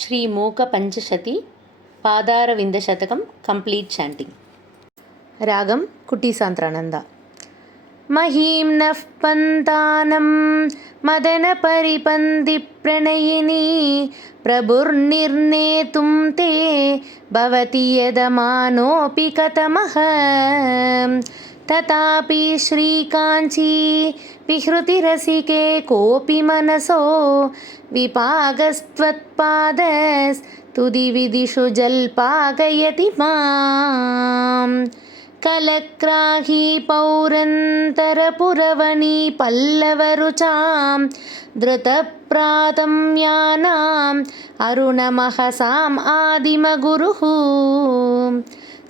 श्रीमूकपञ्चशती पादारविन्दशतकं complete chanting. रागं कुटीसान्द्रानन्दा। महीं नः पन्तानं मदनपरिपन्थिप्रणयिनी प्रभुर्निर्णेतुं ते भवति यदमानोऽपि कथमः। तथापि श्रीकाञ्ची विहृतिरसिके कोऽपि मनसो विपागस्त्वत्पादस्तुतिविधिषु जल्पागयति माम्। कलक्राही पौरन्तरपुरवनी पल्लवरुचां धृतप्रातम्यानाम् अरुणमहसाम् आदिमगुरुः।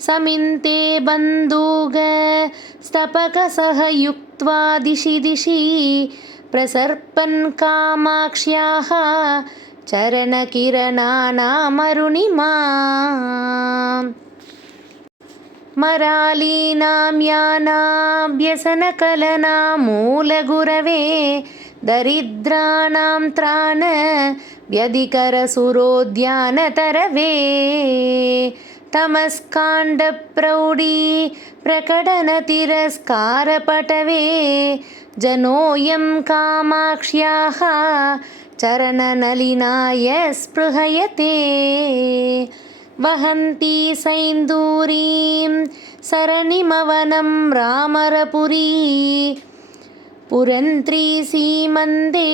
समिन्ते बन्धुगस्तपकसहयुक्त्वा दिशि दिशि प्रसर्पन् कामाक्ष्याः चरणकिरणानामरुणिमा। मरालीनां यानाभ्यसनकलनामूलगुरवे दरिद्राणां त्राण व्यधिकरसुरोद्यानतरवे। तमस्काण्डप्रौढी प्रकटनतिरस्कारपटवे जनोऽयं कामाक्ष्याः चरणनलिनाय स्पृहयते। वहन्ती सैन्दूरीं सरणिमवनं रामरपुरी पुरन्त्री सीमन्दे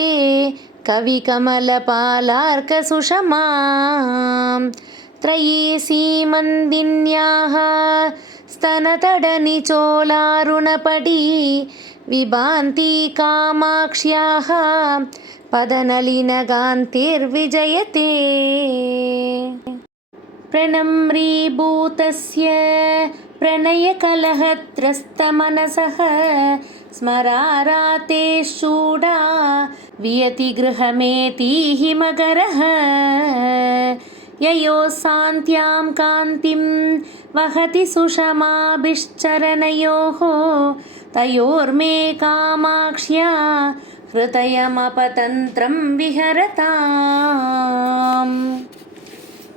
कविकमलपालार्कसुषमां। त्रयी सीमन्दिन्याः स्तनतडनिचोलारुणपडी विभान्ति कामाक्ष्याः पदनलिनगान्तिर्विजयते। प्रणम्रीभूतस्य प्रणयकलहत्रस्तमनसः स्मरारातेश्चूडा वियतिगृहमेतीह मकरः। ययोः शान्त्यां कान्तिं वहति सुषमाभिश्चरणयोः तयोर्मे कामाक्ष्या हृदयमपतन्त्रं विहरताम्।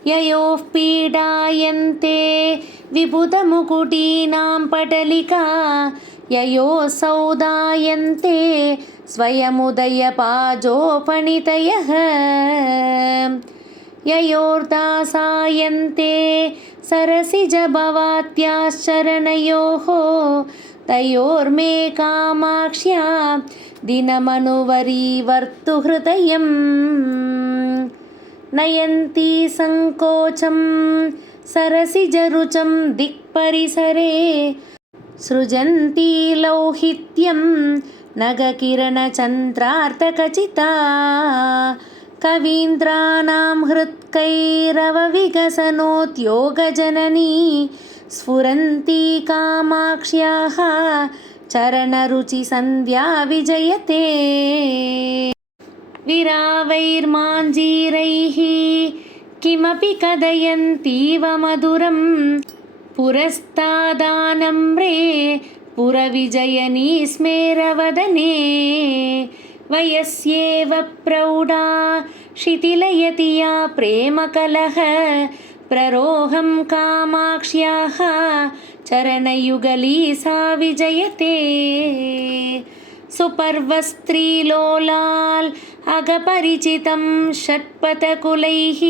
ययोः पीडायन्ते विबुधमुकुटीनां पटलिका ययोः सौदायन्ते स्वयमुदयपाजोपणितयः। ययोर्दासायन्ते सरसिजभवात्याश्चरणयोः तयोर्मे कामाक्ष्या दिनमनुवरीवर्तु हृदयम्। नयन्ती सङ्कोचं सरसिजरुचं दिक्परिसरे सृजन्ती लौहित्यं नगकिरणचन्द्रार्तकचिता। कवीन्द्राणां हृत्कैरवविकसनोद्योगजननी स्फुरन्ती कामाक्ष्याः चरणरुचिसन्ध्या विजयते। विरावैर्माञ्जीरैः किमपि कथयन्तीव मधुरं पुरस्तादानम्रे पुरविजयनी स्मेरवदने। वयस्येव प्रौढा शिथिलयति या प्रेमकलह प्ररोहं कामाक्ष्याः चरणयुगली सा विजयते। सुपर्वस्त्रीलोलाल् अगपरिचितं षट्पथकुलैः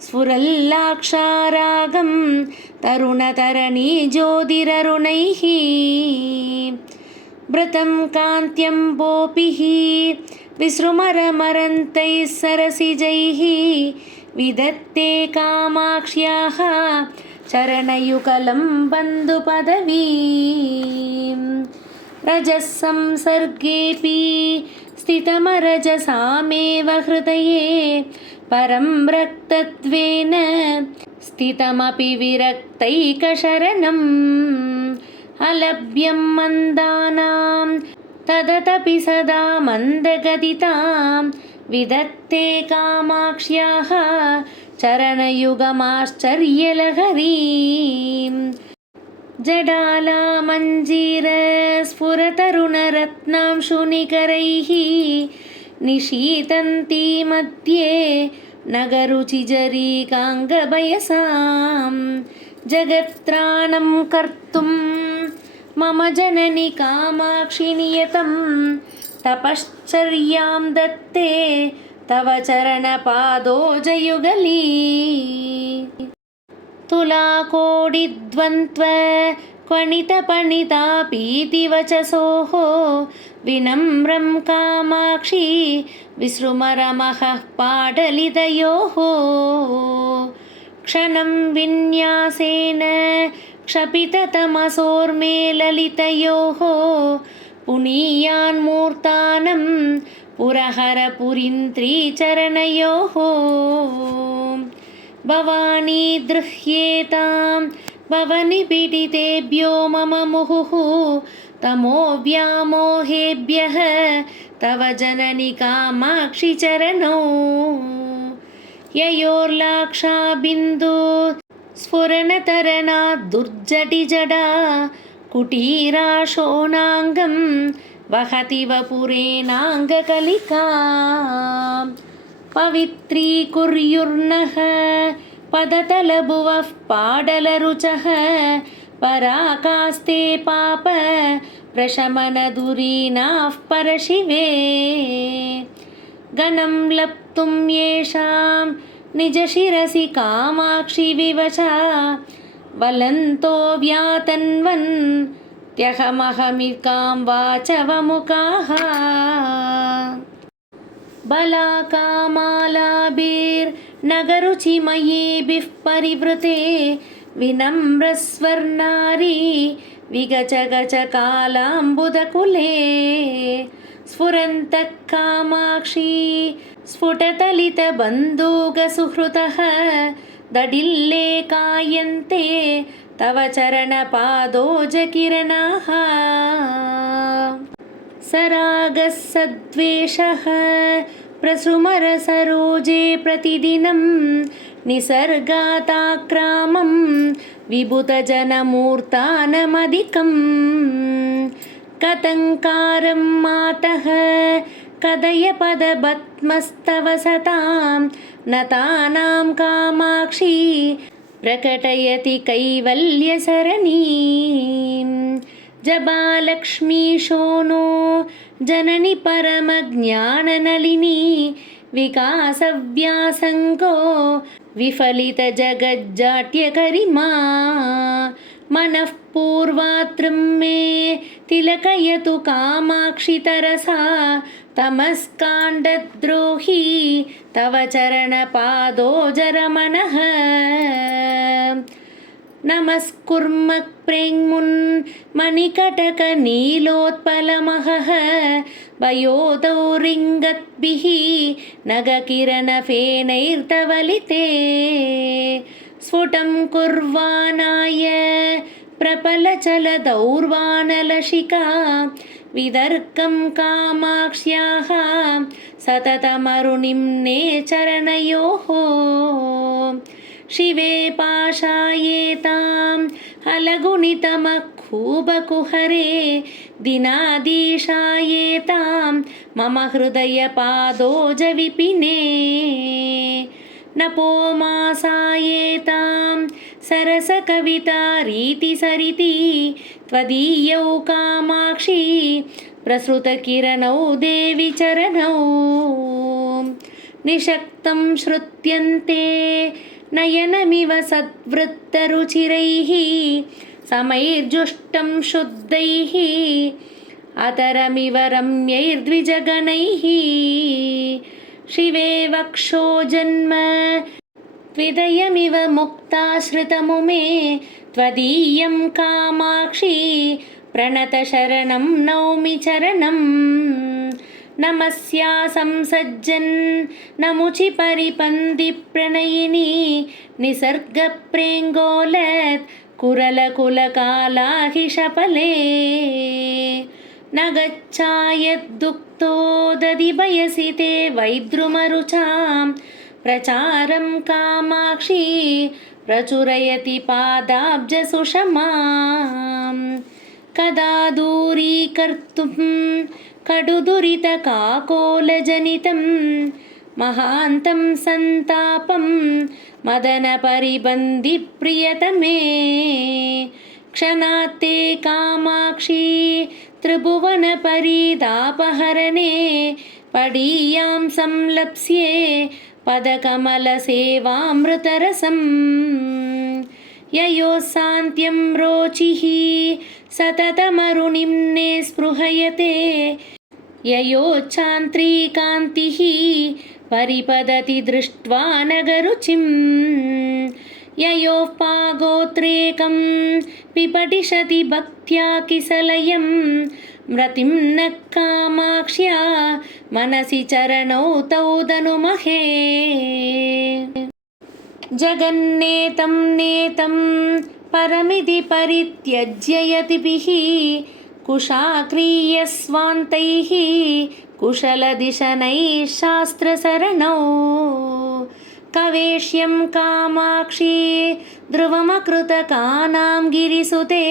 स्फुरल्लाक्षारागं तरुणतरणी ज्योतिररुणैः। भृतं कान्त्यम्बोपिः विसृमरमरन्तैः सरसिजैः विदत्ते कामाक्ष्याः चरणयुगलं बन्धुपदवीम्। रजः संसर्गेऽपि स्थितमरजसामेव हृदये परं रक्तत्वेन स्थितमपि विरक्तैकशरणम्। अलभ्यं मन्दानां तदतपि सदा मन्दगदितां विदत्ते कामाक्ष्याः चरणयुगमाश्चर्यलहरीम्। जडालामञ्जीरस्फुरतरुणरत्नांशुनिकरैः निशीतन्ती मध्ये नगरुचिजरीकाङ्गबयसां जगत्त्राणं कर्तुं मम जननि कामाक्षि नियतं तपश्चर्यां दत्ते तव चरणपादोजयुगली तुलाकोटिद्वन्द्व क्वणितपणितापीतिवचसोः विनम्रं कामाक्षी विसृमरमः पाटलितयोः क्षणं विन्यासेन क्षपिततमसोर्मे ललितयोः पुनीयान्मूर्तानं पुरहरपुरीन्द्रीचरणयोः भवानी दृह्येतां भवनिपीडितेभ्यो मम मुहुः तमो व्यामोहेभ्यः तव जननि कामाक्षि चरणौ ययोर्लाक्षाबिन्दु स्फुरणतरणात् दुर्जटिजडा कुटीराशोणाङ्गं वहति वपुरेणाङ्गकलिका पवित्रीकुर्युर्नः पदतलभुवः पाडलरुचः पराकास्ते पाप प्रशमनधुरीणाः परशिवे गणं लप्तुं येषां निजशिरसि कामाक्षि विवशा वलन्तो व्यातन्वन् त्यहमहमिकां वाचवमुखाः बलाकामालाभिर्नगरुचिमयीभिः परिवृते विनम्रस्वर्णारी विगचगचकालाम्बुदकुले स्फुरन्तः कामाक्षी स्फुटतलितबन्धूकसुहृतः दडिल्ले कायन्ते तव चरणपादोजकिरणाः सरागः सद्वेषः प्रसृमरसरोजे प्रतिदिनं निसर्गाताक्रामं विभुतजनमूर्तानमधिकं कतङ्कारं मातः कदयपदपद्मस्तव सतां नतानां कामाक्षी प्रकटयति कैवल्यसरणीं जबालक्ष्मीशोनो जननि परमज्ञाननलिनी विकासव्यासङ्गो विफलितजगज्जाट्यकरिमा मनः पूर्वात्रं मे तिलकयतु कामाक्षि तरसा तमस्काण्डद्रोही तव चरणपादोजरमणः नमस्कुर्मः प्रेङ्मुन् मणिकटकनीलोत्पलमहः वयोदौरिङ्गद्भिः नगकिरणफेनैर्तवलिते स्फुटं कुर्वाणाय प्रपलचलदौर्वाणलशिका विदर्कं कामाक्ष्याः सततमरुणिम्ने चरणयोः शिवे पाशायेतां हलगुणितमखूबकुहरे दिनाधीशायेतां मम हृदयपादोजविपिने नपोमासायेतां सरसकवितारीतिसरिति त्वदीयौ कामाक्षी प्रसृतकिरणौ देवि चरणौ निषक्तं श्रुत्यन्ते नयनमिव सद्वृत्तरुचिरैः समैर्जुष्टं शुद्धैः अतरमिव रम्यैर्द्विजगणैः शिवे वक्षोजन्म त्विदयमिव मुक्ताश्रितमुमे त्वदीयं कामाक्षी प्रणतशरणं नौमि चरणं नमस्या संसज्जन् नमुचि परिपन्दिप्रणयिनी निसर्गप्रेङ्गोलत् कुरलकुलकालाहिषपले न गच्छायद्दुक्तो दधिबयसि ते वैद्रुमरुचां प्रचारं कामाक्षी प्रचुरयति पादाब्जसुषमां कदा दूरीकर्तुं कटुदुरितकाकोलजनितं महान्तं सन्तापं मदनपरिबन्धिप्रियतमे क्षणात्ते कामाक्षी त्रिभुवनपरितापहरणे पडीयां संलप्स्ये पदकमलसेवामृतरसं ययोः सान्त्यं रोचिः सततमरुणिम्ने स्पृहयते ययोच्छान्त्रीकान्तिः परिपदति दृष्ट्वा नगरुचिं ययोः पागोत्रेकं पिपटिषति भक्त्या किसलयं म्रतिं न कामाक्ष्या मनसि चरणौ तौ दनुमहे जगन्नेतं नेतं परमिति परित्यज्य यतिभिः कुशाक्रियस्वान्तैः कुशलदिशनैः शास्त्रसरणौ कवेश्यं कामाक्षी ध्रुवमकृतकानां गिरिसुते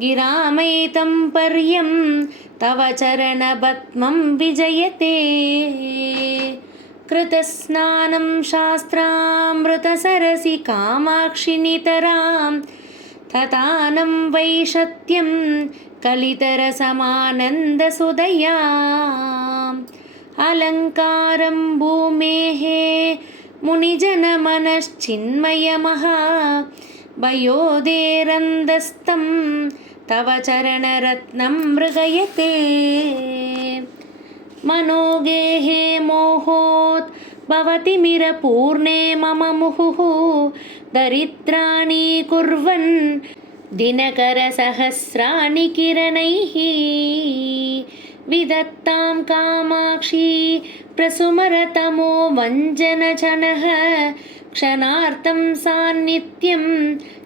गिरामैतं पर्यं तव चरणपद्मं विजयते कृतस्नानं शास्त्रामृतसरसि कामाक्षि नितरां ततानं वैशत्यं कलितरसमानन्दसुदया अलङ्कारं भूमेः मुनिजनमनश्चिन्मयमः वयोदेरन्दस्तं तव चरणरत्नं मृगयते मनोगेः मोहोत् भवति मिरपूर्णे मम मुहुः दरिद्राणि कुर्वन् दिनकरसहस्राणि किरणैः विदत्तां कामाक्षी प्रसुमरतमो वञ्जनजनः क्षणार्तं सान्नित्यं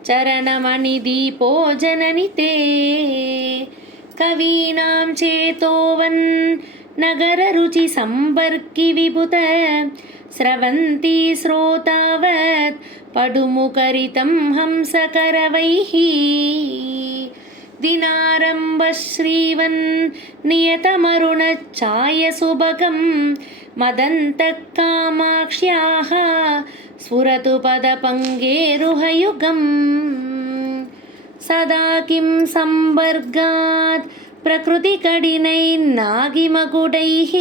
चरणमणिदीपो जननि ते कवीनां चेतोवन् नगररुचिसम्पर्कि विभुत स्रवन्ती स्रोतावत् पडुमुखरितं हंसकरवैः दिनारम्भश्रीवन् नियतमरुणच्छायसुभगं मदन्तः कामाक्ष्याः स्फुरतु पदपङ्गेरुहयुगम् सदा किं सम्वर्गात् प्रकृतिकठिनैर्नागिमकुटैः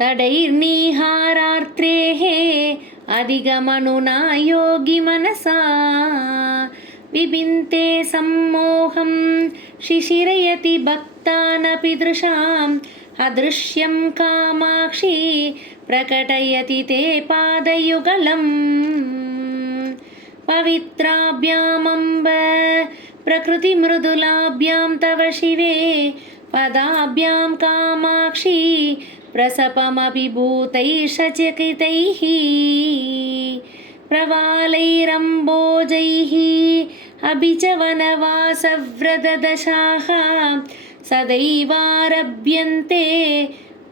तडैर्निहारार्त्रेः अधिगमनुना योगिमनसा विबिन्ते सम्मोहं शिशिरयति भक्तानपि दृशाम् अदृश्यं कामाक्षी प्रकटयति ते पादयुगलम् पवित्राभ्यामम्ब प्रकृतिमृदुलाभ्यां तव शिवे पदाभ्यां कामाक्षी प्रसपमभिभूतैश्चकितैः प्रवालैरम्बोजैः अभिचवनवासव्रतदशाः सदैवारभ्यन्ते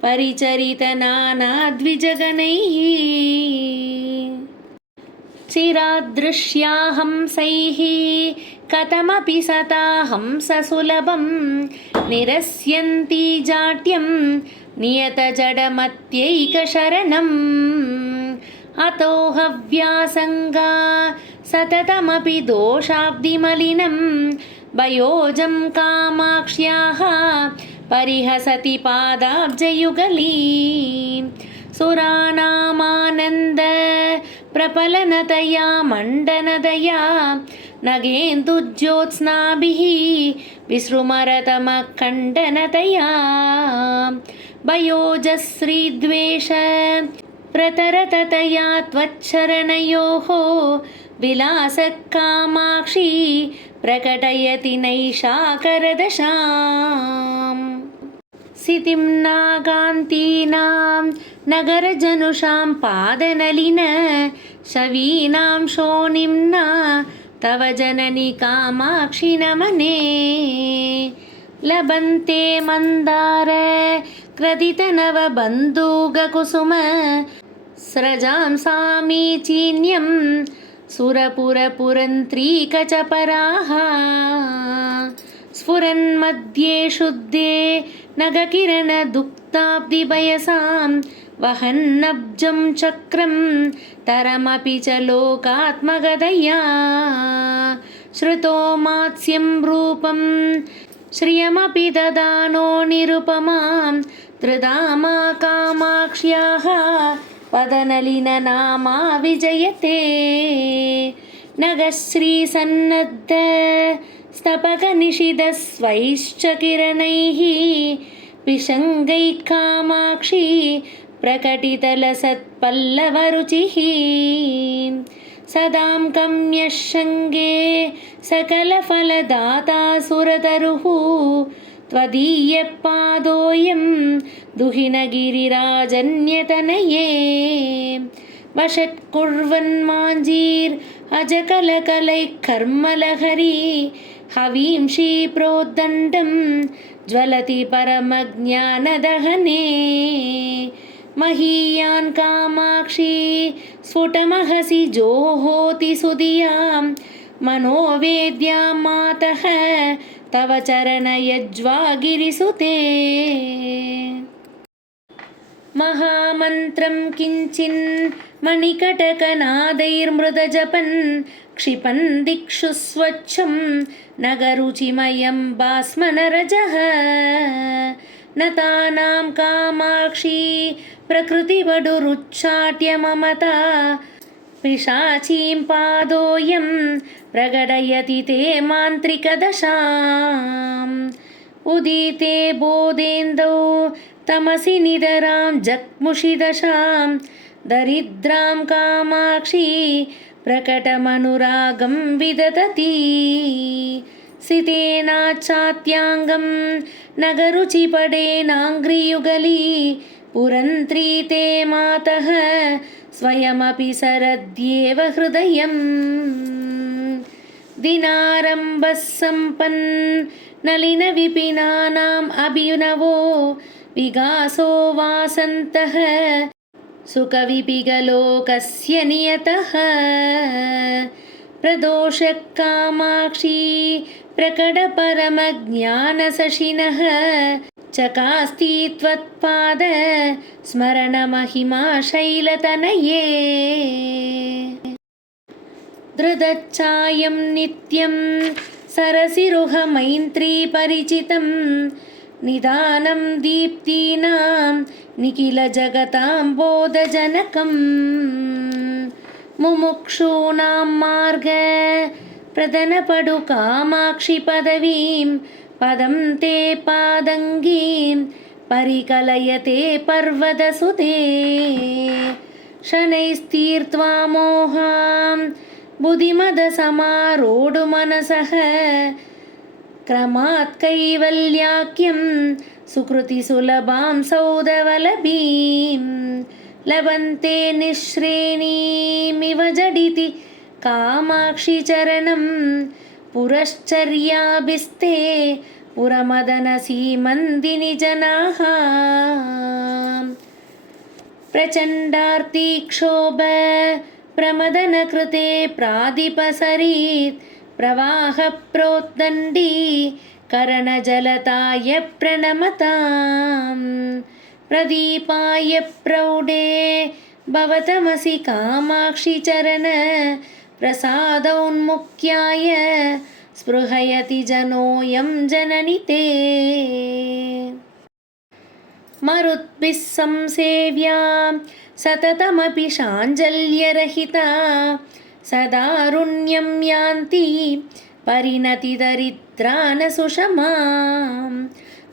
परिचरितनानाद्विजगणैः चिरादृश्या हंसैः कथमपि सता हंससुलभं निरस्यन्ति जाट्यं नियतजडमत्यैकशरणम् अतो हव्यासङ्गा सततमपि दोषाब्धिमलिनं वयोजं कामाक्ष्याः परिहसति पादाब्जयुगली सुराणामानन्द प्रपलनतया मण्डनदया नगेन्दुज्योत्स्नाभिः विसृमरतमखण्डनतया वयोजश्रीद्वेष प्रतरततया त्वच्चरणयोः विलासकामाक्षी प्रकटयति नैषाकरदशाम् सितिं नागान्तीनां नगरजनुषां पादनलिन शवीनां शोणिम्ना तव जननि कामाक्षि नमने लभन्ते मन्दार क्रदितनवबन्धूककुसुम स्रजां सामीचीन्यं सुरपुरपुरन्त्रीकचपराः स्फुरन्मध्ये शुद्धे नगकिरणदुक्ताब्धिपयसां वहन्नब्जं चक्रं तरमपि च लोकात्मगतया श्रुतो मात्स्यं रूपं श्रियमपि ददानो निरुपमां त्रिधामा कामाक्ष्याः पदनलिननामा विजयते नगश्रीसन्नद्ध स्तपकनिशितस्वैश्च किरणैः विशङ्गैः कामाक्षी प्रकटितलसत्पल्लवरुचिः सदां कम्यशृङ्गे सकलफलदाता सुरतरुः त्वदीयपादोऽयं दुहिनगिरिराजन्यतनये वषट्कुर्वन्माञ्जीर् कर्मलहरी हवींषि प्रोद्दण्डं ज्वलति परमज्ञानदहने महीयान् कामाक्षी स्फुटमहसि जोहोति सुधियां मनोवेद्यां मातः तव चरणयज्वागिरिसुते महामन्त्रं किञ्चिन् मणिकटकनादैर्मृदजपन् क्षिपन् दिक्षु स्वच्छं नगरुचिमयं भास्मनरजः नतानां कामाक्षी प्रकृतिवडुरुच्चाट्य ममता पिशाचीं पादोऽयं प्रकटयति ते मान्त्रिकदशाम् उदिते बोधेन्दौ तमसि निदरां जग्मुषिदशां दरिद्रां कामाक्षी प्रकटमनुरागं विदधती सितेनाच्चात्याङ्गं नगरुचिपडेनाङ्घ्रियुगली पुरन्त्री ते मातः स्वयमपि सरद्येव हृदयम् दिनारम्भः सम्पन् नलिनविपिनानाम् अभिनवो विगासो वासन्तः सुखविपिगलोकस्य नियतः प्रदोषः कामाक्षी प्रकटपरमज्ञानशशिनः चकास्ति त्वत्पाद स्मरणमहिमा शैलतनये धृतच्चायं नित्यं सरसिरुहमैत्रीपरिचितं निदानं दीप्तीनां निखिलजगतां बोधजनकं मुमुक्षूणां मार्ग प्रदनपडु कामाक्षि पदवीं पदं ते पादङ्गीं परिकलयते पर्वतसुते शनैस्तीर्त्वा मोहां बुद्धिमदसमारोढुमनसः क्रमात् कैवल्याख्यं सुकृतिसुलभां सौदवलभीं लभन्ते निःश्रेणीमिव जडिति कामाक्षि चरणं पुरश्चर्याभिस्ते पुरमदनसीमन्दिनि जनाः प्रचण्डार्तिक्षोभ प्रमदनकृते प्रादिपसरीत् प्रवाहप्रोद्दण्डी करणजलताय प्रणमतां प्रदीपाय प्रौढे भवतमसि कामाक्षि चरण प्रसादोन्मुख्याय स्पृहयति जनोऽयं जननि ते मरुद्भिः संसेव्या सततमपि शाञ्जल्यरहिता सदारुण्यं यान्ति परिणतिदरिद्रानसुषमां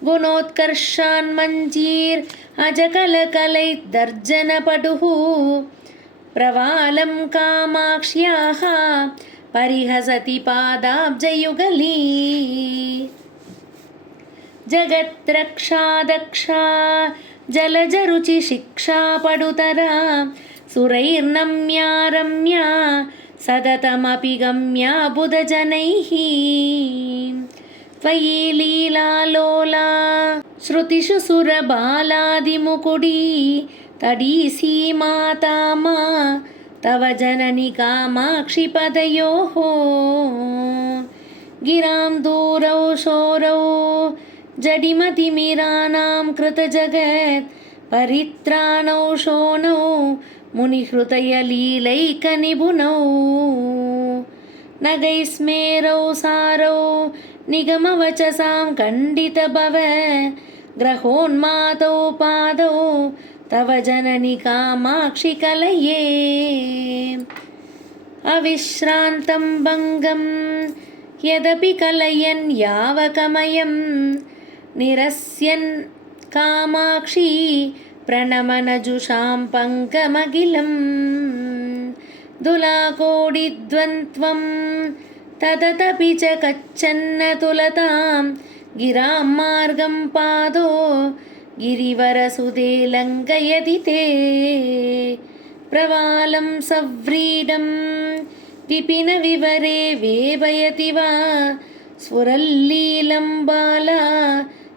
गुणोत्कर्षान्मञ्जीर्अजकलकलैर्दर्जनपटुः प्रवालं कामाक्ष्याः परिहसति पादाब्जयुगली जगत्रक्षादक्षा जलजरुचिशिक्षा पडुतरा सुरैर्नम्या रम्या सततमपि गम्या बुधजनैः त्वयि लीलालोला श्रुतिषु सुरबालादिमुकुडी तडीसी माता मा तव जननि कामाक्षि पदयोः गिरां दूरौ शोरौ जडिमतिमिराणां कृतजगत् परित्राणौ शोणौ मुनिहृदयलीलैकनिपुणौ नगैस्मेरौ सारौ निगमवचसां खण्डितभव ग्रहोन्मादौ पादौ तव जननि कामाक्षि कलये अविश्रान्तं भङ्गं यदपि कलयन् यावकमयं निरस्यन् कामाक्षी प्रणमनजुषां पङ्कमखिलं दुलाकोटिद्वन्द्वं तदतपि च कच्छन्न तुलतां गिरां मार्गं पादो गिरिवरसुते लङ्घयति ते प्रवालं सव्रीडं विपिनविवरे वेपयति वा स्फुरल्लीलं बाला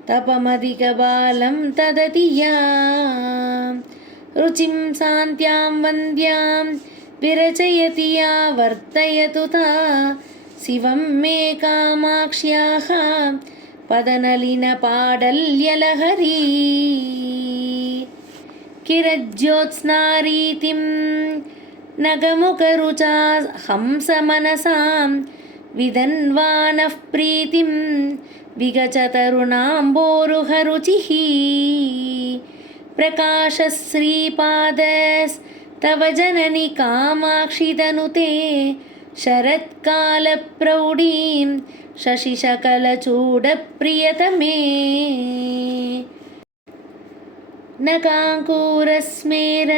तपमधिकबालं तदति या रुचिं शान्त्यां वन्द्यां विरचयति या वर्तयतु ता शिवं मे कामाक्ष्याः पदनलिनपाडल्यलहरी किरज्योत्स्नारीतिं नगमुखरुचा हंसमनसां विदन्वानः प्रीतिं विगचतरुणाम्बोरुहरुचिः प्रकाशश्रीपादस्तव जननि कामाक्षि तनुते शरत्कालप्रौढीं शशिशकलचूडप्रियतमे नकाङ्कूरस्मेर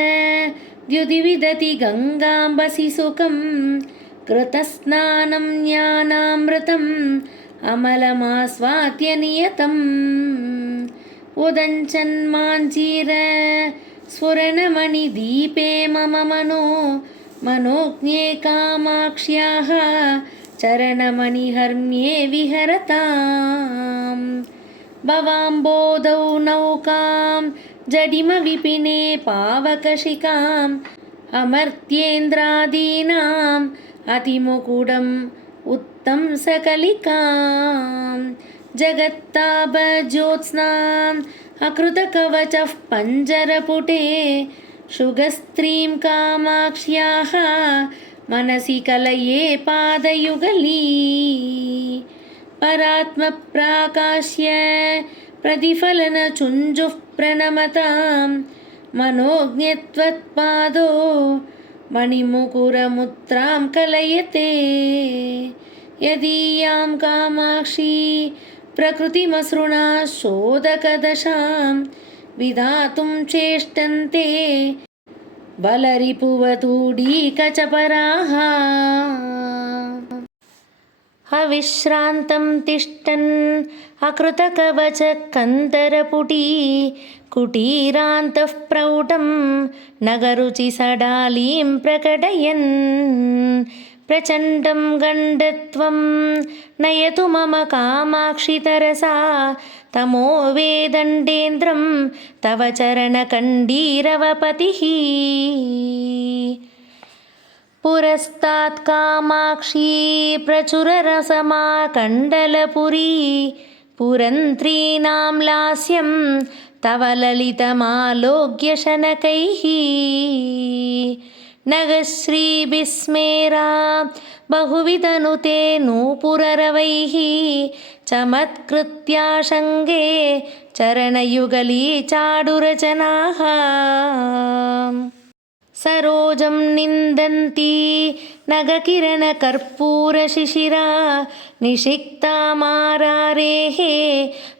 द्युतिविदति गङ्गाम्बसि सुखं कृतस्नानं ज्ञानामृतम् अमलमास्वाद्य नियतम् उदञ्चन्माञ्चीर स्फुरणमणिदीपे मम मनोज्ञे कामाक्ष्याः चरणमणिहर्म्ये विहरताम् भवाम्बोधौ नौकां जडिमविपिने पावकशिखाम् अमर्त्येन्द्रादीनाम् अतिमुकुडम् उत्तं सकलिकां जगत्तापज्योत्स्नाम् अकृतकवचः पञ्जरपुटे शुगस्त्रीं कामाक्ष्याः मनसि कलये पादयुगली परात्मप्राकाश्य प्रतिफलनचुञ्जुः प्रणमतां मनोज्ञत्वत्पादो मणिमुकुरमुद्रां कलयते यदीयां कामाक्षी प्रकृतिमसृणा शोधकदशां विधातुं चेष्टन्ते बलरिपुवतूडीकचपराः अविश्रान्तं तिष्ठन् अकृतकवचकन्दरपुटी कुटीरान्तः प्रौढं नगरुचिसडालीं प्रकटयन् प्रचण्डं गण्डत्वं नयतु मम कामाक्षि तरसा तमो वेदण्डेन्द्रं तव चरणकण्डीरवपतिः पुरस्तात् कामाक्षी प्रचुररसमा कण्डलपुरी पुरन्त्रीणां लास्यं तव ललितमालोक्य शनकैः नगश्रीविस्मेरा बहुविधनुते नूपुररवैः चमत्कृत्याशङ्गे चरणयुगली चाडुरचनाः सरोजं निन्दन्ती नगकिरणकर्पूरशिशिरा निषिक्तामारारेः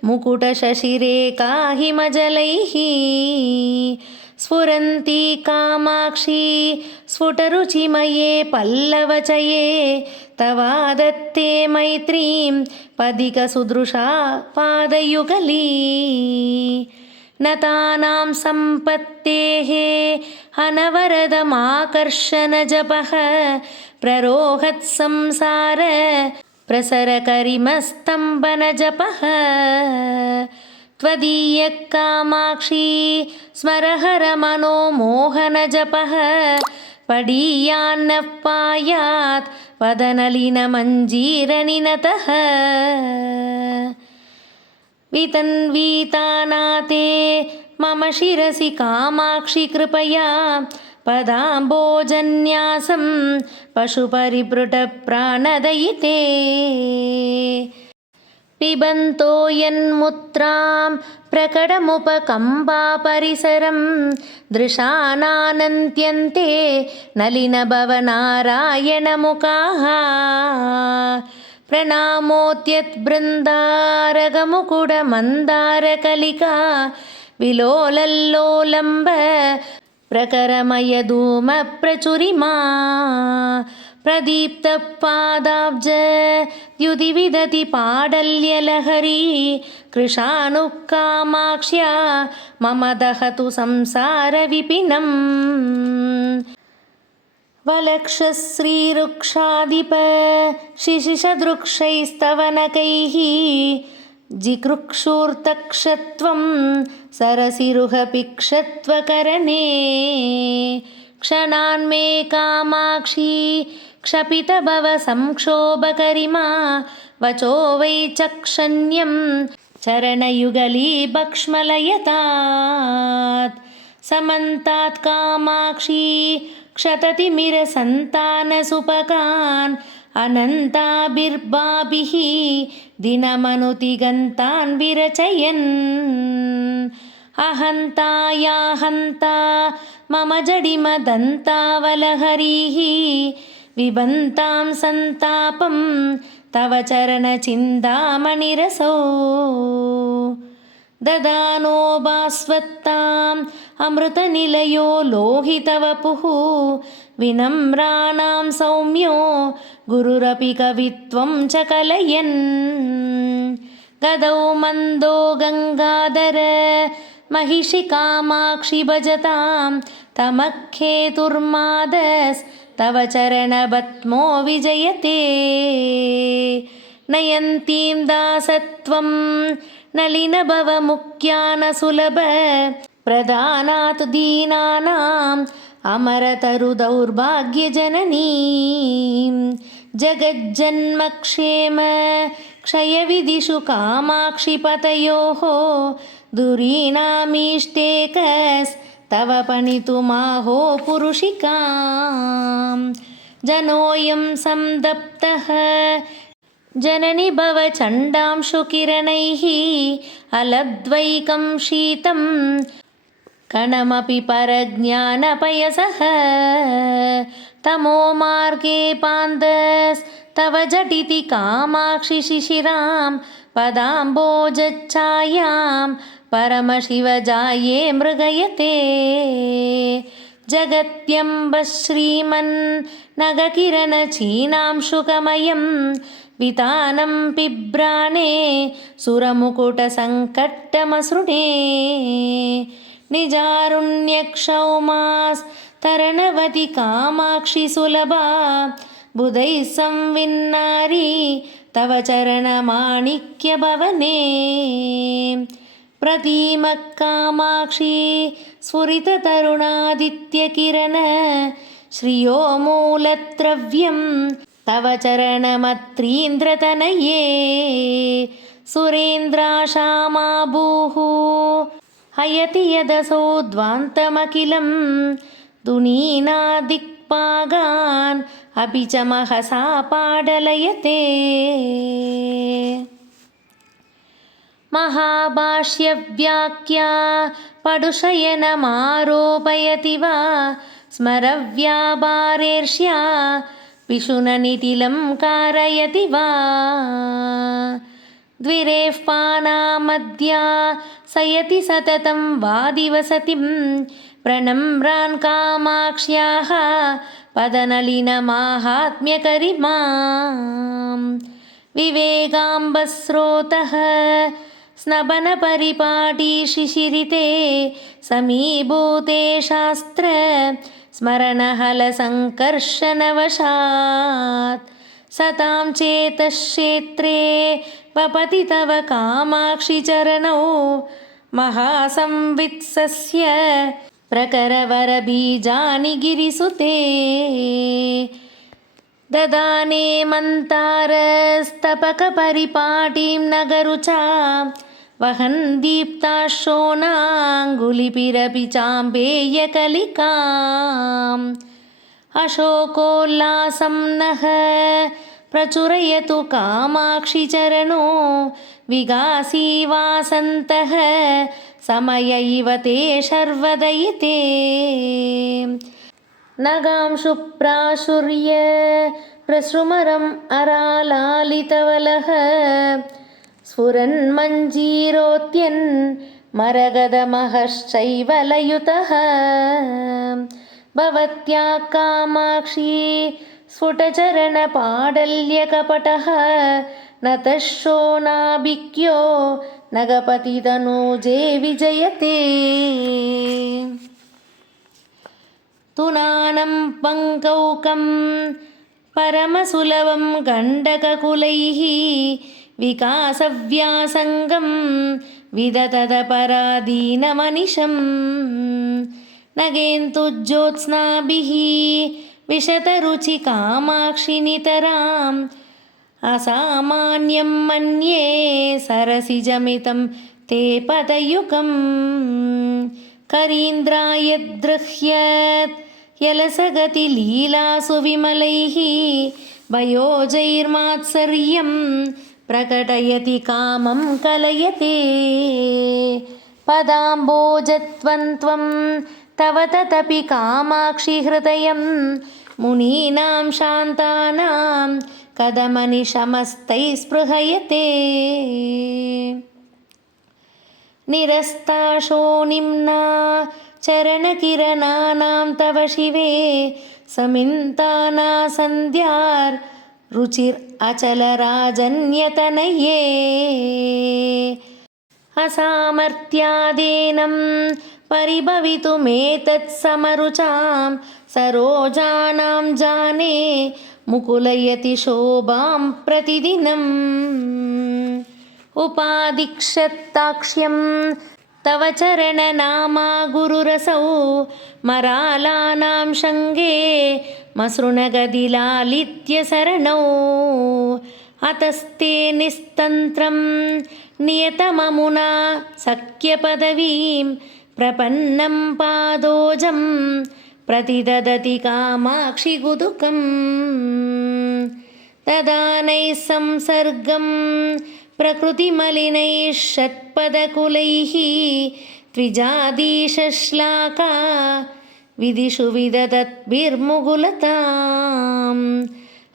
मुकुटशशिरेखा हिमजलैः स्फुरन्ती कामाक्षी स्फुटरुचिमये पल्लवचये तवादत्ते मैत्रीं पदिकसुदृशा पादयुगली नतानां सम्पत्तेः अनवरदमाकर्षणजपः प्ररोहत्संसार प्रसरकरिमस्तम्भनजपः त्वदीयकामाक्षी स्मरहरमनो मोहनजपः पडीयान्नः पायात् वदनलिनमञ्जीरनिनतः वितन्वीतानाते मम शिरसि कामाक्षि कृपया पदाम्बोजन्यासं पशुपरिभृटप्राणदयिते पिबन्तो यन्मुत्रां प्रकटमुपकम्पापरिसरं दृशानानन्त्यन्ते नलिनभवनारायणमुखाः प्रणामोत्यद्बृन्दारगमुकुडमन्दारकलिका विलोलल्लोलम्ब प्रकरमयधूमप्रचुरिमा प्रदीप्तपादाब्ज द्युतिविदति पाडल्यलहरी कृशानुः कामाक्ष्या मम दहतु संसारविपिनम् वलक्षश्रीरुक्षाधिप शिशिषदृक्षैस्तवनकैः जिगृक्षूर्तक्षत्वं सरसिरुहपिक्षत्वकरणे क्षणान्मे कामाक्षी क्षपितभवसंक्षोभकरिमा वचो वै चक्षण्यं चरणयुगलीबक्ष्मलयतात् समन्तात् कामाक्षी क्षततिमिरसन्तानसुपकान् अनन्ताभिर्भाभिः दिनमनुतिगन्तान् विरचयन् अहन्तायाहन्ता मम जडिमदन्तावलहरीः विबन्तां सन्तापं तव चरणचिन्तामणिरसौ ददानो भास्वत्ताम् अमृतनिलयो लोहितवपुः विनम्राणां सौम्यो गुरुरपि कवित्वं च कलयन् गदौ मन्दो गङ्गाधर महिषि कामाक्षि भजतां तमःखेतुर्मादस्तव चरणपद्मो विजयते नयन्तीं दासत्वं नलिनभवमुख्यानसुलभ प्रदानात् दीनानाम् अमरतरुदौर्भाग्यजननीं जगज्जन्मक्षेम क्षयविदिषु कामाक्षिपतयोः दुरीणामीष्टेकस्तव पणितुमाहो पुरुषिकां जनोऽयं संदप्तः जननि भवचण्डांशुकिरणैः अलब्ध्वैकं शीतं कणमपि परज्ञानपयसः तमो मार्गे पान्धस्तव झटिति कामाक्षि शिशिरां पदाम्बोजच्छायां परमशिवजाये मृगयते जगत्यम्ब श्रीमन्नगकिरणचीनांशुकमयं वितानं बिभ्राणे सुरमुकुटसङ्कट्टमसृणे निजारुण्यक्षौमास्तरणवति कामाक्षि सुलभा बुधैः संविन्नारी तव चरणमाणिक्यभवने प्रतीमः कामाक्षी स्फुरिततरुणादित्यकिरण श्रियो मूलद्रव्यं तव चरणमत्रीन्द्रतनये सुरेन्द्राशामाभूः हयति यदसौ ध्वान्तमखिलं दुनीनादिक्पागान् अपि च महसा पाडलयते महाभाष्यव्याख्या पडुशयनमारोपयति वा स्मरव्याभारेर्ष्या पिशुननिटिलं कारयति वा द्विरेः पानामद्या सयति सततं वादिवसतिं प्रणम्रान् कामाक्ष्याः पदनलिनमाहात्म्यकरिमां विवेगाम्बस्रोतः स्नपनपरिपाटी शिशिरिते समीभूते शास्त्र स्मरणहलसङ्कर्षणवशात् सतां चेतश्क्षेत्रे वपति तव कामाक्षि चरणौ महासंवित्सस्य प्रकरवरबीजानि गिरिसुते ददाने मन्तारस्तपकपरिपाटीं नगरुचा वहन् दीप्ताश्रोणाङ्गुलिभिरपि चाम्बेयकलिकाम् अशोकोल्लासं नः प्रचुरयतु कामाक्षि चरणो विगासी वासन्तः समय इव ते शर्वदयिते नगां शुप्राशुर्य प्रसृमरम् अरालालितवलः स्फुरन्मञ्जीरोत्यन् मरगदमहश्चैव लयुतः भवत्या कामाक्षी स्फुटचरणपाडल्यकपटः नतः शोणाभिक्यो नगपतितनूजे विजयते तुनानं पङ्कौकं परमसुलभं गण्डककुलैः विकासव्यासङ्गं विदतदपराधीनमनिशम् नगेन्तुज्योत्स्नाभिः विशतरुचि कामाक्षि नितराम् असामान्यं मन्ये सरसिजमितं ते पदयुगम् करीन्द्रायद्गृह्यत् यलसगतिलीलासु विमलैः भयोजैर्मात्सर्यं प्रकटयति कामं कलयते पदाम्बोजत्वं तव तदपि कामाक्षि हृदयं मुनीनां शान्तानां कदमनिशमस्तैः स्पृहयते निरस्ताशो निम्ना चरणकिरणानां तव शिवे समिन्ताना सन्ध्यार् रुचिरचलराजन्यतनये असामर्थ्यादेनं परिभवितुमेतत्समरुचां सरोजानां जाने मुकुलयति शोभां प्रतिदिनम् उपादिक्षत्ताक्ष्यं तव चरणनामा गुरुरसौ मरालानां शङ्गे मसृणगदिलालित्यसरणौ अतस्ते निस्तन्त्रं नियतममुना सख्यपदवीं प्रपन्नं पादोजं प्रतिददति कामाक्षि गुदुकम् ददानैः संसर्गं प्रकृतिमलिनैः षट्पदकुलैः त्विजादीशश्लाका विदिषु विदधद्भिर्मुकुलतां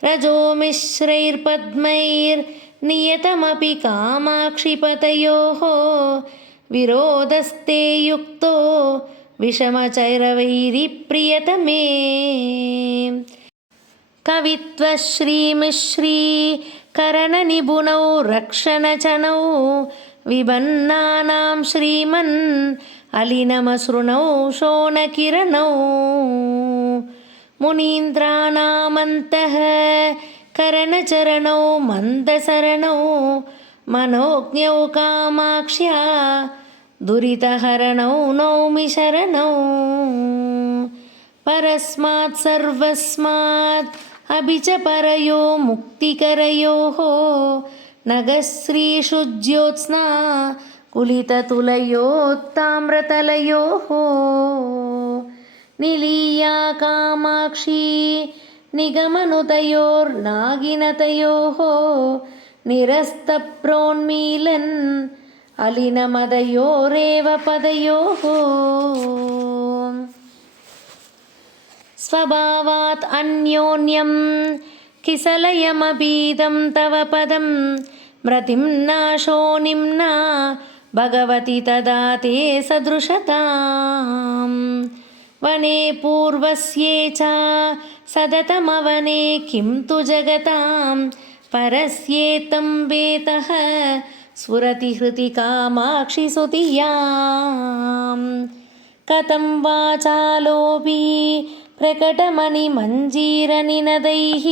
रजोमिश्रैर्पद्मैर्नियतमपि कामाक्षिपतयोः विरोधस्ते युक्तो विषमचैरवैरिप्रियतमे कवित्वश्रीमिश्री करणनिपुणौ रक्षणचनौ विबन्नानां श्रीमन् अलिनमसृणौ शोणकिरणौ मुनीन्द्राणामन्तः करणचरणौ मन्दसरणौ मनोज्ञौ कामाक्ष्या दुरितहरणौ नौमि शरणौ परस्मात् सर्वस्मात् अपि च परयो मुक्तिकरयोः नगश्रीषु ज्योत्स्ना कुलिततुलयोत्ताम्रतलयोः निलीया कामाक्षी निगमनुतयोर्नागिनतयोः निरस्तप्रोन्मीलन् अलिनमदयोरेव पदयोः स्वभावात् अन्योन्यं किसलयमबीदं तव पदं म्रतिं नाशो निम्ना भगवति तदा ते सदृशतां वने पूर्वस्ये च सततमवने किं तु जगतां परस्येतं वेतः स्फुरति हृदि कामाक्षि सुतियां कथं वाचालोऽपि प्रकटमणिमञ्जीरनिनदैः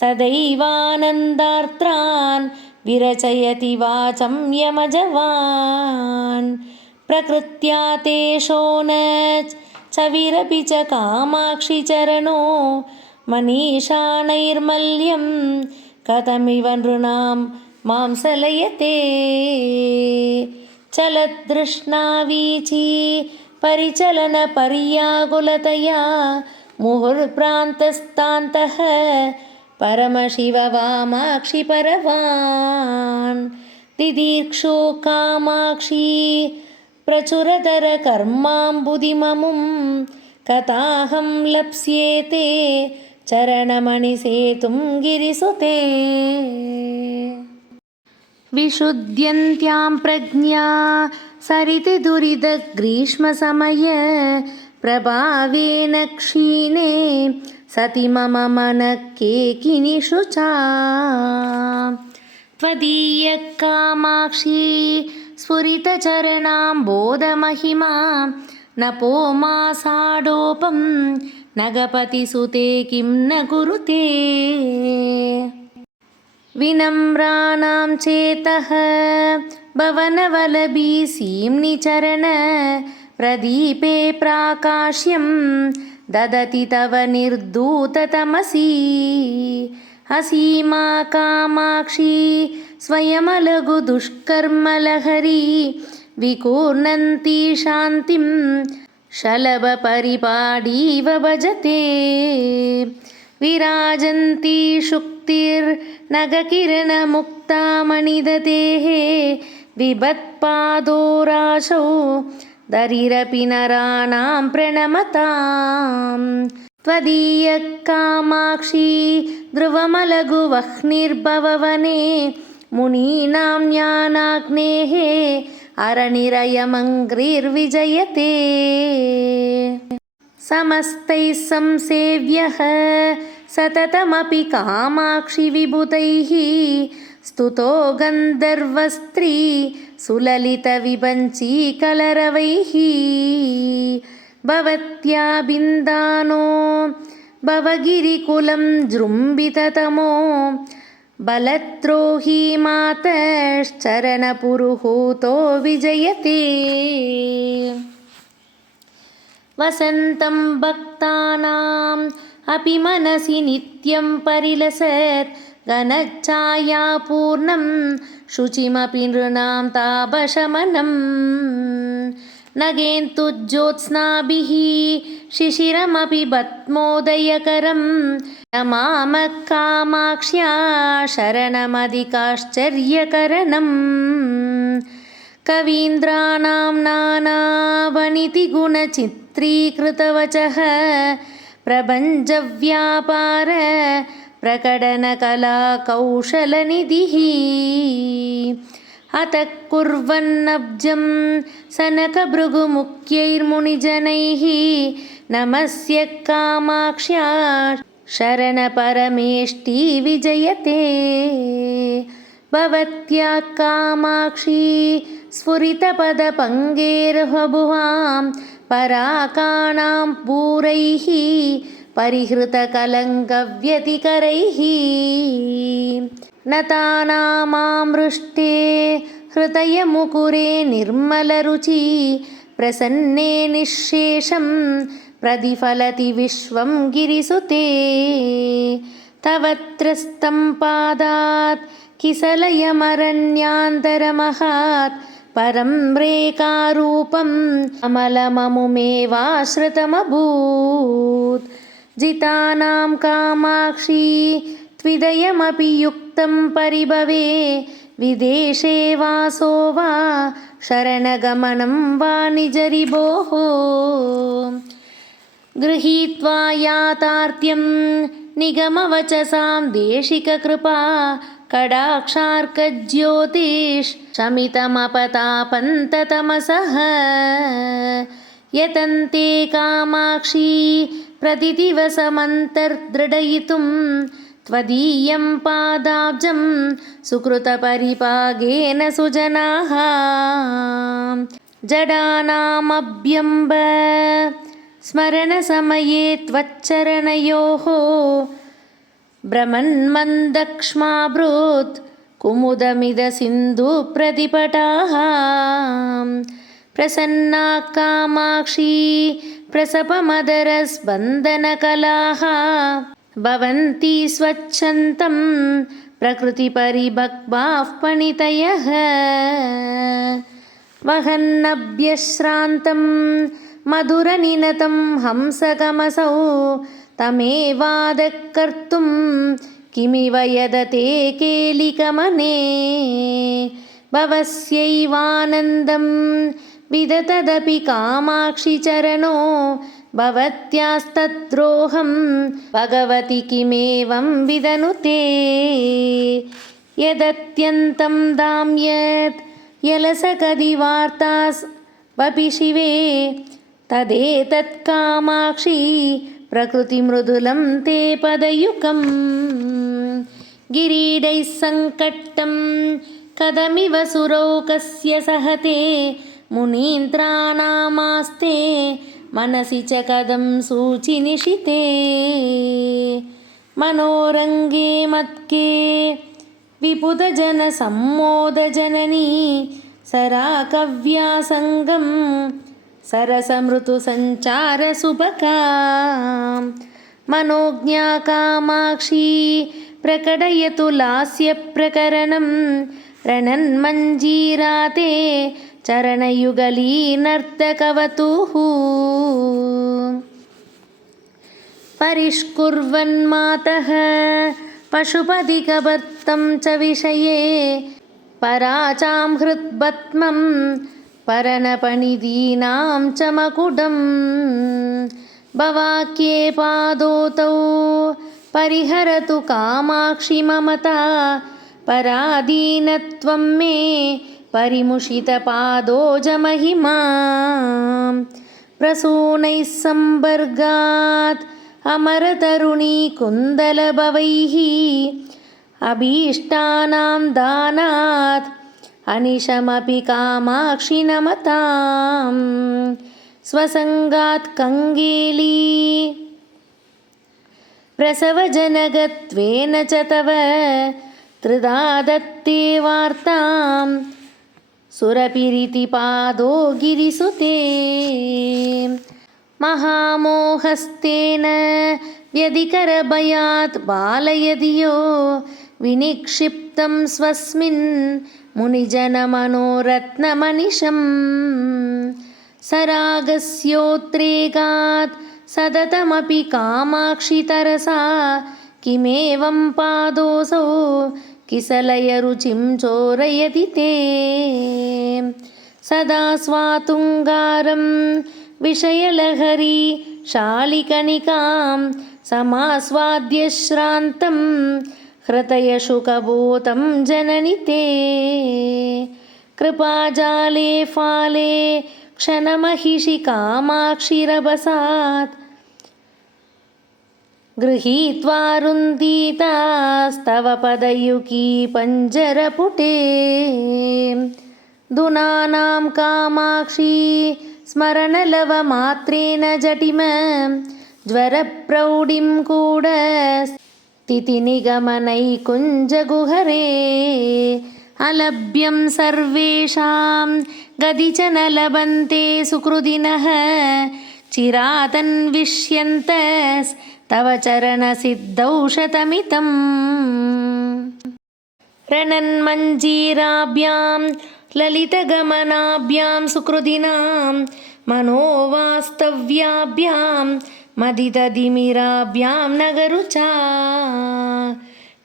सदैवानन्दार्त्रान् विरचयति वाचं यमजवान् प्रकृत्या ते शोणचविरपि च कामाक्षि चरणो मनीषा नैर्मल्यं कथमिव नृणां मांसलयते चलदृष्णावीची परिचलनपर्याकुलतया मुहुर्प्रान्तस्तान्तः परमशिव वामाक्षि परवान् दिदीर्क्षो कामाक्षी प्रचुरतरकर्माम्बुधिममुं कथाहं लप्स्येते चरणमणिसेतुं गिरिसुते विशुद्ध्यन्त्यां प्रज्ञा सरिति दुरितग्रीष्मसमय प्रभावेन क्षीणे सति मम मनः केकिनिषु च त्वदीयकामाक्षी स्फुरितचरणाम्बोधमहिमा नपो मासाडोपं नगपतिसुते किं न कुरुते विनम्राणां चेतः भवनवलभी सीम्निचरण प्रदीपे प्राकाश्यं ददति तव निर्धूततमसि असीमा कामाक्षी स्वयमलघु दुष्कर्मलहरी विकूर्णन्ती शान्तिं शलभपरिपाडीव भजते विराजन्ती शुक्तिर्नगकिरणमुक्ता मणिदतेः विभत्पादोराशौ दरिरपि नराणां प्रणमताम् त्वदीयकामाक्षी ध्रुवमलघुवह्निर्भववने मुनीनां ज्ञानाग्नेः अरनिरयमङ्घ्रिर्विजयते समस्तैः संसेव्यः सततमपि कामाक्षि विभुतैः स्तुतो गन्धर्वस्त्री सुललितविभञ्चीकलरवैः भवत्या बिन्दानो भवगिरिकुलं जृम्भिततमो बलद्रोही मातश्चरणपुरुहूतो विजयते वसन्तं भक्तानाम् अपि मनसि नित्यं परिलसत् घनच्छायापूर्णं शुचिमपि नृणां तापशमनं नगेन्तुज्योत्स्नाभिः शिशिरमपि भस्मोदयकरं नमामः कामाक्ष्या शरणमधिकाश्चर्यकरणम् कवीन्द्राणां नानावनितिगुणचित्रीकृतवचः प्रभञ्जव्यापार प्रकटनकलाकौशलनिधिः अतः कुर्वन्नब्जं सनकभृगुमुख्यैर्मुनिजनैः नमस्य कामाक्ष्या शरणपरमेष्टि विजयते भवत्या कामाक्षी स्फुरितपदपङ्गेर्हभुवां पराकाणां पूरैः परिहृतकलङ्कव्यतिकरैः नतानामामृष्टे हृदयमुकुरे निर्मलरुचि प्रसन्ने निःशेषं प्रतिफलति विश्वं गिरिसुते तव त्रस्तं पादात् किसलयमरण्यान्तरमहात् परं रेखारूपम् अमलममुमेवाश्रितमभूत् जितानां कामाक्षी त्विदयमपि युक्तं परिभवे विदेशे वासो वा शरणगमनं वा निजरिभोः गृहीत्वा यातार्थ्यं निगमवचसां देशिककृपा कडाक्षार्कज्योतिष्शमितमपतापन्ततमसः यतन्ते कामाक्षी प्रतिदिवसमन्तर्दृढयितुं त्वदीयं पादाब्जं सुकृतपरिपागेन सुजनाः जडानामभ्यम्ब स्मरणसमये त्वच्चरणयोः भ्रमन्मन्दक्ष्माभृत् कुमुदमिदसिन्धुप्रतिपटाः प्रसन्ना कामाक्षी प्रसपमदरस्पन्दनकलाः भवन्ति स्वच्छन्तं प्रकृतिपरिभक्वाः पणितयः वहन्नभ्यश्रान्तं मधुरनिनतं हंसकमसौ तमेवादः कर्तुं किमिव यदते केलिकमने भवस्यैवानन्दं विदतदपि कामाक्षि चरणो भवत्यास्तद्रोहं भगवति किमेवं विदनुते यदत्यन्तं दाम्यत् यलसकदिवार्तावपि शिवे तदेतत् कामाक्षि प्रकृतिमृदुलं ते पदयुकं गिरीडैः सङ्कट्टं कदमिव सुरौकस्य सहते मुनीन्द्राणामास्ते मनसि च कदं सूचिनिशिते मनोरङ्गे मत्के विपुतजनसम्मोदजननी सराकव्यासङ्गं सरसमृतुसञ्चारसुभका मनोज्ञा कामाक्षी प्रकटयतु लास्यप्रकरणं रणन्मञ्जीराते चरणयुगली नर्तकवतुः परिष्कुर्वन्मातः पशुपतिकभर्तं च विषये पराचां हृद्बत्मं परनपणिदीनां च मकुडं भवाक्ये पादौ तौ परिहरतु कामाक्षि ममता पराधीनत्वं मे परिमुषितपादोजमहिमा प्रसूनैः सम्भर्गात् अमरतरुणी कुन्दलभवैः अभीष्टानां दानात् अनिशमपि कामाक्षि नमतां स्वसङ्गात् कङ्गेली प्रसवजनकत्वेन च तव त्रिधा दत्ते वार्तां सुरपिरीतिपादो गिरिसुते महामोहस्तेन व्यधिकरभयात् बालयदियो विनिक्षिप्तं स्वस्मिन् मुनिजनमनोरत्नमनिशं सरागस्योद्रेगात् सततमपि कामाक्षि तरसा किमेवं पादोऽसौ किसलयरुचिं चोरयति ते सदा स्वातुङ्गारं विषयलहरी शालिकनिकां समास्वाद्यश्रान्तं हृतयशुकभूतं जननि ते कृपाजाले फाले क्षणमहिषि कामाक्षिरभसात् गृहीत्वा रुन्दितास्तव पदयुगी पञ्जरपुटे दुनानां कामाक्षी स्मरणलवमात्रेण जटिम ज्वरप्रौढिं कूड स्थितिनिगमनैकुञ्जगुहरे अलभ्यं सर्वेषां गदि च न लभन्ते सुकृदिनः चिरातन्विष्यन्तस्तव चरणसिद्धौषधमितं रणन्मञ्जीराभ्यां ललितगमनाभ्यां सुकृदिनां मनोवास्तव्याभ्यां मदितधिमिराभ्यां नगरुचा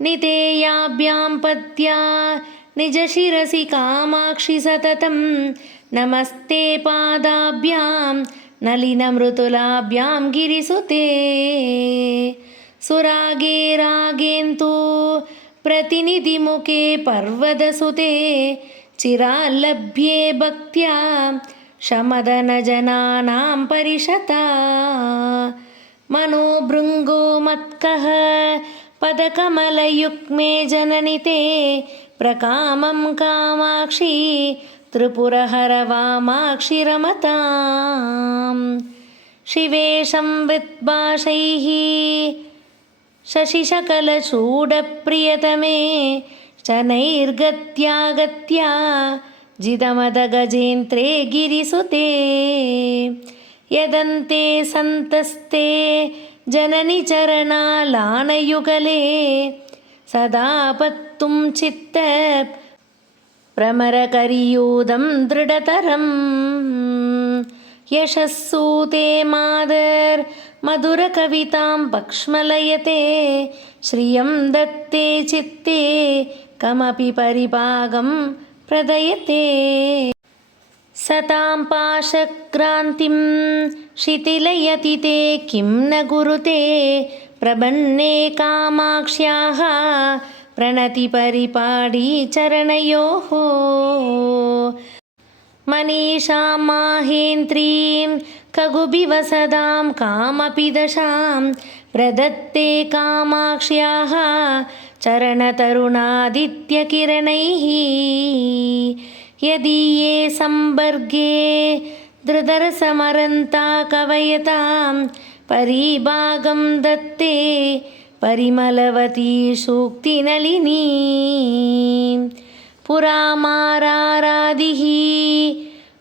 नितेयाभ्यां पद्या निजशिरसि कामाक्षि सततं नमस्ते पादाभ्यां नलिनमृदुलाभ्यां गिरिसुते सुरागे रागेन्तु प्रतिनिधिमुखे पर्वतसुते चिराल्लभ्ये भक्त्या शमदनजनानां परिषता मनोभृङ्गो मत्कः पदकमलयुग्मे जननि ते प्रकामं कामाक्षि त्रिपुरहर वामाक्षि रमतां शिवे संविद्भाषैः शशिशकलचूडप्रियतमे शनैर्गत्या जितमदगजेन्द्रे गिरिसुते यदन्ते सन्तस्ते जननि चरणालानयुगले सदा पत्तुं चित्त प्रमरकरियूदं दृढतरं यशस्सूते मादर् मधुरकवितां पक्ष्मलयते श्रियं दत्ते चित्ते कमपि परिपागं प्रदयते सतां पाशक्रान्तिं शिथिलयति ते किं न कुरुते प्रबन्ने कामाक्ष्याः प्रणतिपरिपाडी चरणयोः मनीषां माहेन्द्रीं खगुभिवसदां कामपि दशां प्रदत्ते कामाक्ष्याः चरणतरुणादित्यकिरणैः यदीये सम्वर्गे धृतरसमरन्ता कवयतां परिभागं दत्ते परिमलवती सूक्तिनलिनी पुरामारारादिः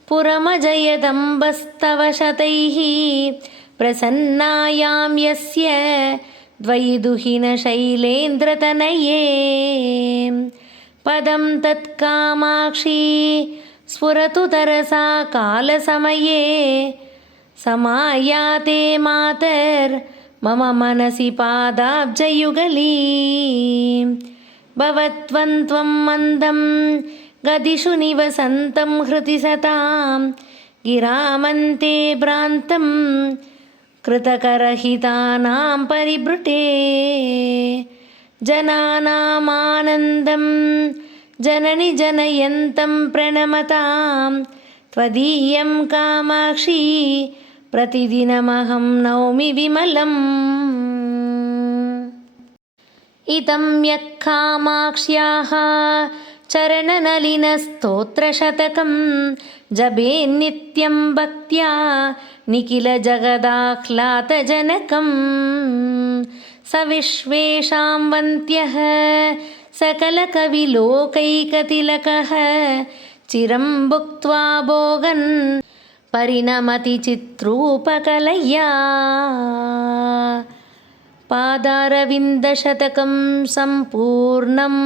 पुरमजयदम्बस्तव शतैः प्रसन्नायां यस्य द्वैदुहिनशैलेन्द्रतनये पदं तत्कामाक्षी स्फुरतु तरसा कालसमये समायाते मातर्मम मनसि पादाब्जयुगली भवत्वं मन्दं गदिषु निवसन्तं हृदि सतां गिरामन्ते भ्रान्तं कृतकरहितानां परिभृटे जनानामानन्दं जननि जनयन्तं प्रणमतां त्वदीयं कामाक्षी प्रतिदिनमहं नौमि विमलम् इदं यः कामाक्ष्याः चरणनलिनस्तोत्रशतकं जपेन्नित्यं भक्त्या निखिलजगदाह्लादजनकं स विश्वेषां वन्त्यः सकलकविलोकैकतिलकः चिरं भुक्त्वा भोगन् परिणमति चित्रूपकलया पादारविन्दशतकं सम्पूर्णम्।